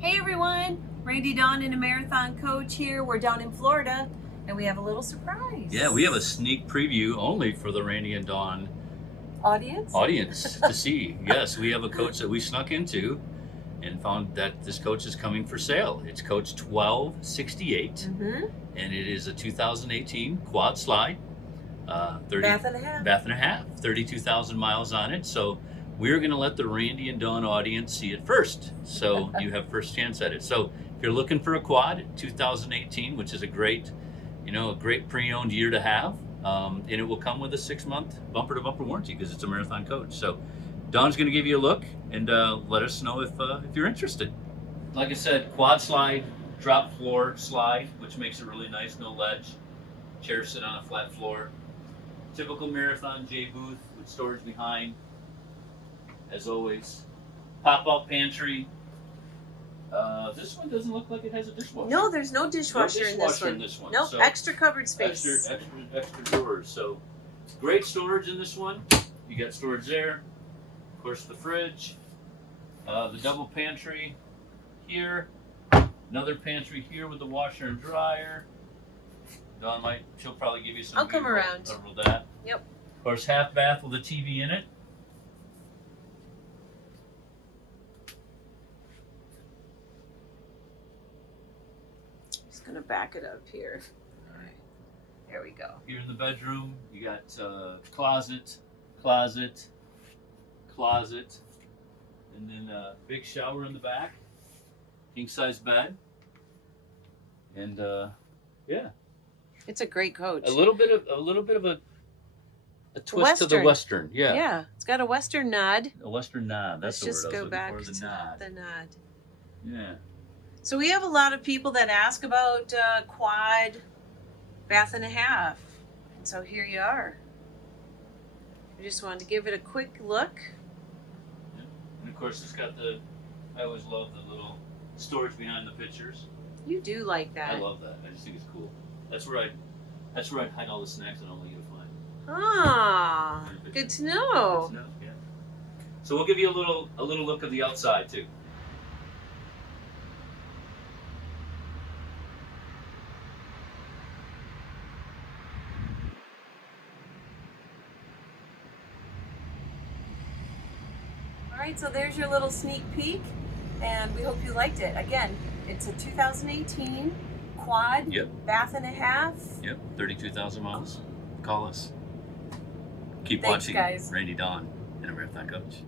Hey everyone, Randy Dawn and a marathon coach here. We're down in Florida and we have a little surprise. Yeah, we have a sneak preview only for the Randy and Dawn audience to see. Yes, we have a coach that we snuck into and found that this coach is coming for sale. It's Coach 1268 and it is a 2018 quad slide. 30 Bath and a half. Bath and a half, 32,000 miles on it. So we're going to let the Randy and Dawn audience see it first. So you have first chance at it. So if you're looking for a quad, 2018, which is a great pre-owned year to have, and it will come with a 6-month bumper-to-bumper warranty because it's a marathon coach. So Dawn's going to give you a look and let us know if you're interested. Like I said, quad slide, drop floor slide, which makes it really nice, no ledge. Chairs sit on a flat floor. Typical marathon J booth with storage behind. As always, pop-out pantry. This one doesn't look like it has a dishwasher. No, there's no dishwasher, in this one. Nope, So extra cupboard space. extra drawers. So great storage in this one. You got storage there. Of course, the fridge, the double pantry here, another pantry here with the washer and dryer. Dawn she'll probably give you some. I'll come around. Over that. Yep. Of course, half bath with a TV in it. Just gonna back it up here. All right, there we go. Here in the bedroom, you got closet, and then a big shower in the back, king size bed, and yeah. It's a great coach. A little bit of a twist to the Western, yeah. Yeah, it's got a Western nod. A Western nod. That's Let's the word just I go was back looking for. to the nod. Yeah. So we have a lot of people that ask about quad bath and a half, and so here you are. I just wanted to give it a quick look. Yeah. And of course, it's got I always love the little storage behind the pictures. You do like that. I love that. I just think it's cool. That's where I hide all the snacks I don't want you to find. Ah, good to know. Good to know, yeah. So we'll give you a little look of the outside too. All right, so there's your little sneak peek, and we hope you liked it. Again, it's a 2018 quad, bath and a half. Yep, 32,000 miles. Call us. Keep Thanks, watching guys. Randy Dawn and a marathon coach.